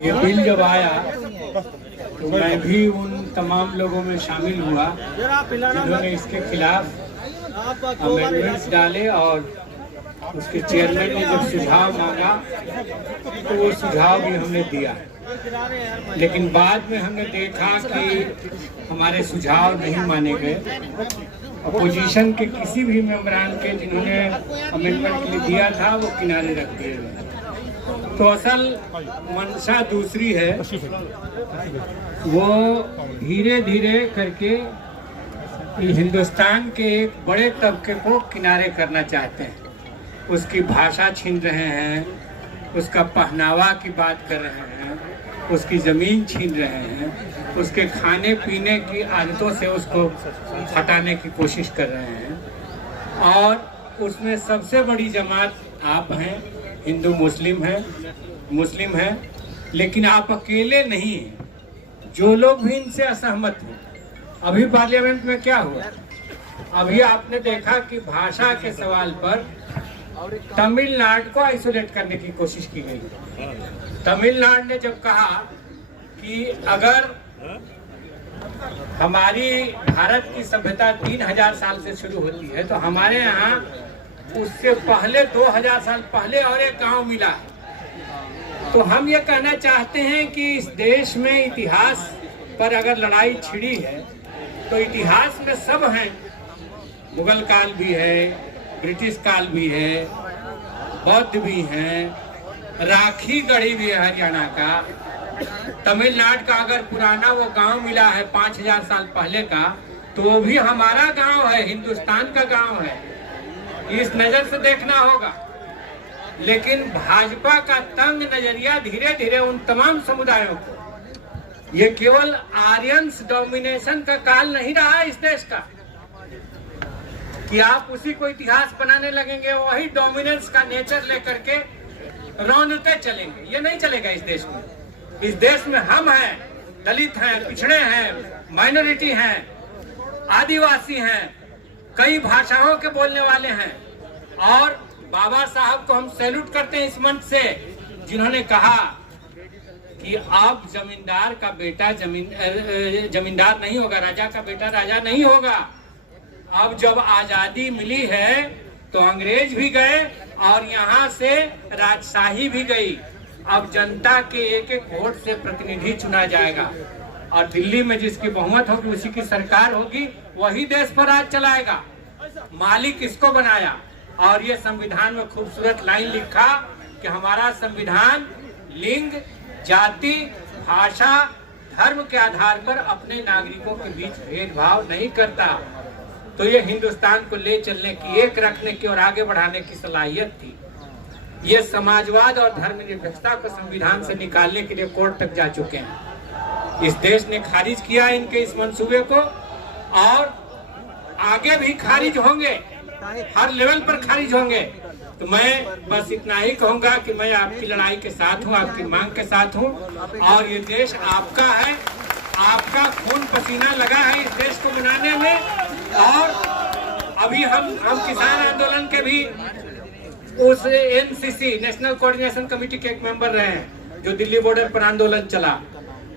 ये बिल जब आया तो मैं भी उन तमाम लोगों में शामिल हुआ जिन्होंने इसके खिलाफ अमेंडमेंट्स डाले और उसके चेयरमैन ने जब सुझाव मांगा तो वो सुझाव भी हमने दिया। लेकिन बाद में हमने देखा कि हमारे सुझाव नहीं माने गए। अपोजिशन के किसी भी मेंबरान के जिन्होंने अमेंडमेंट के लिए दिया था वो किनारे रख दिए गए। तो असल मंशा दूसरी है, वो धीरे धीरे करके हिंदुस्तान के एक बड़े तबके को किनारे करना चाहते हैं। उसकी भाषा छीन रहे हैं, उसका पहनावा की बात कर रहे हैं, उसकी ज़मीन छीन रहे हैं, उसके खाने पीने की आदतों से उसको हटाने की कोशिश कर रहे हैं। और उसमें सबसे बड़ी जमात आप हैं, हिंदू मुस्लिम हैं, लेकिन आप अकेले नहीं हैं। जो लोग भी इनसे असहमत हैं, अभी पार्लियामेंट में क्या हुआ, अभी आपने देखा कि भाषा के सवाल पर तमिलनाडु को आइसोलेट करने की कोशिश की गई। तमिलनाडु ने जब कहा कि अगर हमारी भारत की सभ्यता 3000 साल से शुरू होती है तो हमारे यहाँ उससे पहले 2000 साल पहले और एक गांव मिला है। तो हम ये कहना चाहते हैं कि इस देश में इतिहास पर अगर लड़ाई छिड़ी है तो इतिहास में सब हैं। मुगल काल भी है, ब्रिटिश काल भी है, बौद्ध भी हैं, राखी गढ़ी भी है हरियाणा का। तमिलनाडु का अगर पुराना वो गांव मिला है 5000 साल पहले का, तो वो भी हमारा गांव है, हिंदुस्तान का गांव है। इस नजर से देखना होगा। लेकिन भाजपा का तंग नजरिया धीरे धीरे उन तमाम समुदायों को, ये केवल आर्यंस डोमिनेशन का काल नहीं रहा इस देश का कि आप उसी को इतिहास बनाने लगेंगे, वही डोमिनेंस का नेचर लेकर के रौंदते चलेंगे। ये नहीं चलेगा इस देश में। इस देश में हम हैं, दलित हैं, पिछड़े हैं, माइनॉरिटी हैं, आदिवासी हैं, कई भाषाओं के बोलने वाले हैं। और बाबा साहब को हम सैल्यूट करते हैं इस मंच से, जिन्होंने कहा कि अब जमींदार का बेटा जमींदार नहीं होगा, राजा का बेटा राजा नहीं होगा। अब जब आजादी मिली है तो अंग्रेज भी गए और यहाँ से राजशाही भी गई। अब जनता के एक एक वोट से प्रतिनिधि चुना जाएगा और दिल्ली में जिसकी बहुमत होगी उसी की सरकार होगी, वही देश पर राज चलाएगा। मालिक इसको बनाया। और ये संविधान में खूबसूरत लाइन लिखा कि हमारा संविधान लिंग, जाति, भाषा, धर्म के आधार पर अपने नागरिकों के बीच भेदभाव नहीं करता। तो ये हिंदुस्तान को ले चलने की, एक रखने की और आगे बढ़ाने की सलाहियत थी। ये समाजवाद और धर्मनिरपेक्षता को संविधान से निकालने के लिए कोर्ट तक जा चुके हैं। इस देश ने खारिज किया इनके इस मंसूबे को और आगे भी खारिज होंगे, हर लेवल पर खारिज होंगे। तो मैं बस इतना ही कहूंगा कि मैं आपकी लड़ाई के साथ हूं, आपकी मांग के साथ हूं और ये देश आपका है, आपका खून पसीना लगा है इस देश को बनाने में। और अभी हम किसान आंदोलन के भी उस NCC नेशनल कोऑर्डिनेशन कमेटी के एक मेंबर रहे हैं जो दिल्ली बॉर्डर पर आंदोलन चला।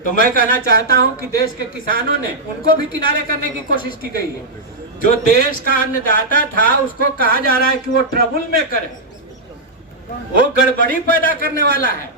तो मैं कहना चाहता हूं कि देश के किसानों ने, उनको भी किनारे करने की कोशिश की गई है। जो देश का अन्नदाता था उसको कहा जा रहा है कि वो ट्रबल मेकर है, वो गड़बड़ी पैदा करने वाला है।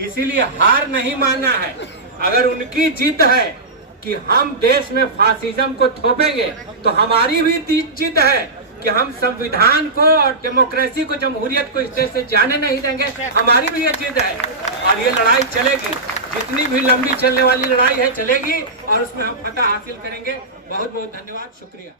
इसीलिए हार नहीं मानना है। अगर उनकी जिद है कि हम देश में फासिज्म को थोपेंगे तो हमारी भी जिद है कि हम संविधान को और डेमोक्रेसी को, जमहूरियत को इस देश से जाने नहीं देंगे। हमारी भी ये जिद है और ये लड़ाई चलेगी। जितनी भी लंबी चलने वाली लड़ाई है चलेगी और उसमें हम फतह हासिल करेंगे। बहुत बहुत धन्यवाद, शुक्रिया।